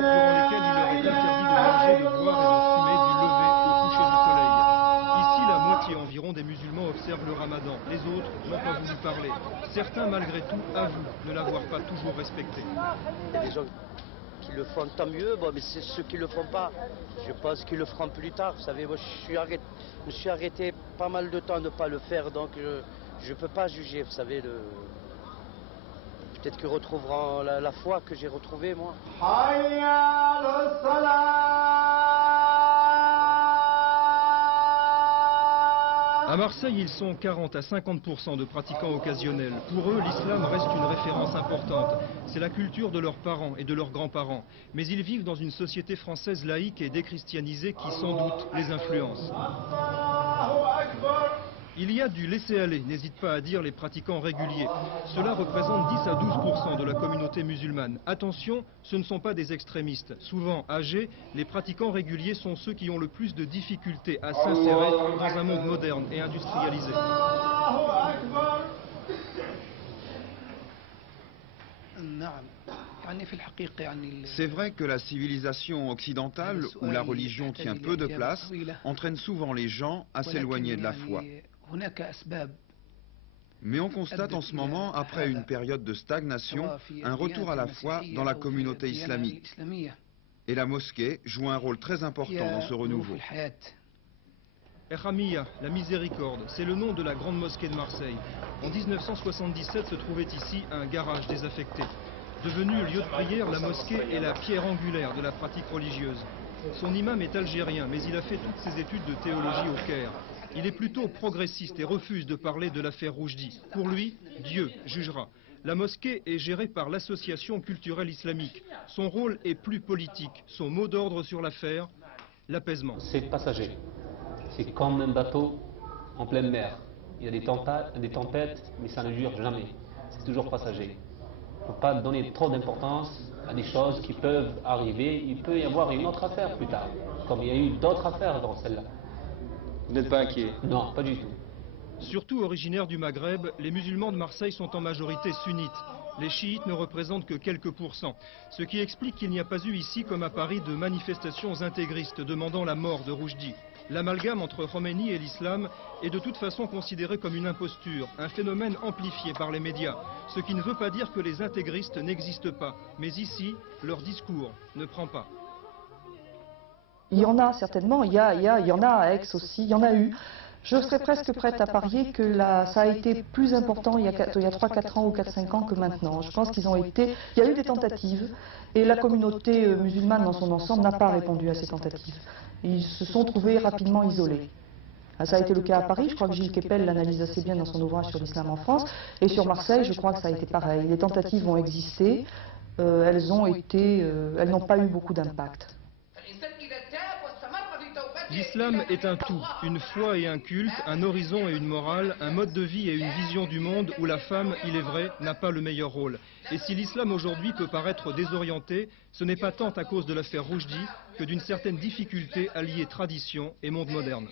durant lesquels il leur est interdit de manger, de boire et de fumer du lever au coucher du soleil. Ici, la moitié environ des musulmans observent le ramadan. Les autres n'ont pas voulu parler. Certains, malgré tout, avouent ne l'avoir pas toujours respecté. Il y a des gens qui le font, tant mieux, bon, mais c'est ceux qui ne le font pas. Je pense qu'ils le feront plus tard. Vous savez, moi je me suis arrêté pas mal de temps de ne pas le faire, donc je ne peux pas juger, vous savez. Peut-être qu'ils retrouveront la foi que j'ai retrouvée, moi. À Marseille, ils sont 40 à 50% de pratiquants occasionnels. Pour eux, l'islam reste une référence importante. C'est la culture de leurs parents et de leurs grands-parents. Mais ils vivent dans une société française laïque et déchristianisée qui, sans doute, les influence. Il y a du laisser-aller, n'hésite pas à dire les pratiquants réguliers. Cela représente 10 à 12% de la communauté musulmane. Attention, ce ne sont pas des extrémistes. Souvent âgés, les pratiquants réguliers sont ceux qui ont le plus de difficultés à s'insérer dans un monde moderne et industrialisé. C'est vrai que la civilisation occidentale, où la religion tient peu de place, entraîne souvent les gens à s'éloigner de la foi. Mais on constate en ce moment, après une période de stagnation, un retour à la foi dans la communauté islamique. Et la mosquée joue un rôle très important dans ce renouveau. Erhamia, la miséricorde, c'est le nom de la grande mosquée de Marseille. En 1977 se trouvait ici un garage désaffecté. Devenue lieu de prière, la mosquée est la pierre angulaire de la pratique religieuse. Son imam est algérien, mais il a fait toutes ses études de théologie au Caire. Il est plutôt progressiste et refuse de parler de l'affaire Roujdi. Pour lui, Dieu jugera. La mosquée est gérée par l'association culturelle islamique. Son rôle est plus politique. Son mot d'ordre sur l'affaire, l'apaisement. C'est passager. C'est comme un bateau en pleine mer. Il y a des tempêtes, mais ça ne dure jamais. C'est toujours passager. Il ne faut pas donner trop d'importance à des choses qui peuvent arriver. Il peut y avoir une autre affaire plus tard, comme il y a eu d'autres affaires dans celle-là. Vous n'êtes pas inquiet? Non, pas du tout. Surtout originaires du Maghreb, les musulmans de Marseille sont en majorité sunnites. Les chiites ne représentent que quelques pourcents, ce qui explique qu'il n'y a pas eu ici, comme à Paris, de manifestations intégristes demandant la mort de Roujdi. L'amalgame entre Khomeini et l'islam est de toute façon considéré comme une imposture, un phénomène amplifié par les médias, ce qui ne veut pas dire que les intégristes n'existent pas. Mais ici, leur discours ne prend pas. Il y en a certainement, il y en a à Aix aussi, il y en a eu. Je serais presque prête à parier que ça a été plus important il y a 3-4 ans ou 4-5 ans que maintenant. Je pense qu'il y a eu des tentatives et la communauté musulmane dans son ensemble n'a pas répondu à ces tentatives. Ils se sont trouvés rapidement isolés. Ça a été le cas à Paris, je crois que Gilles Kepel l'analyse assez bien dans son ouvrage sur l'islam en France. Et sur Marseille, je crois que ça a été pareil. Les tentatives ont existé, elles n'ont pas eu beaucoup d'impact. L'islam est un tout, une foi et un culte, un horizon et une morale, un mode de vie et une vision du monde où la femme, il est vrai, n'a pas le meilleur rôle. Et si l'islam aujourd'hui peut paraître désorienté, ce n'est pas tant à cause de l'affaire Roujdi que d'une certaine difficulté à lier tradition et monde moderne.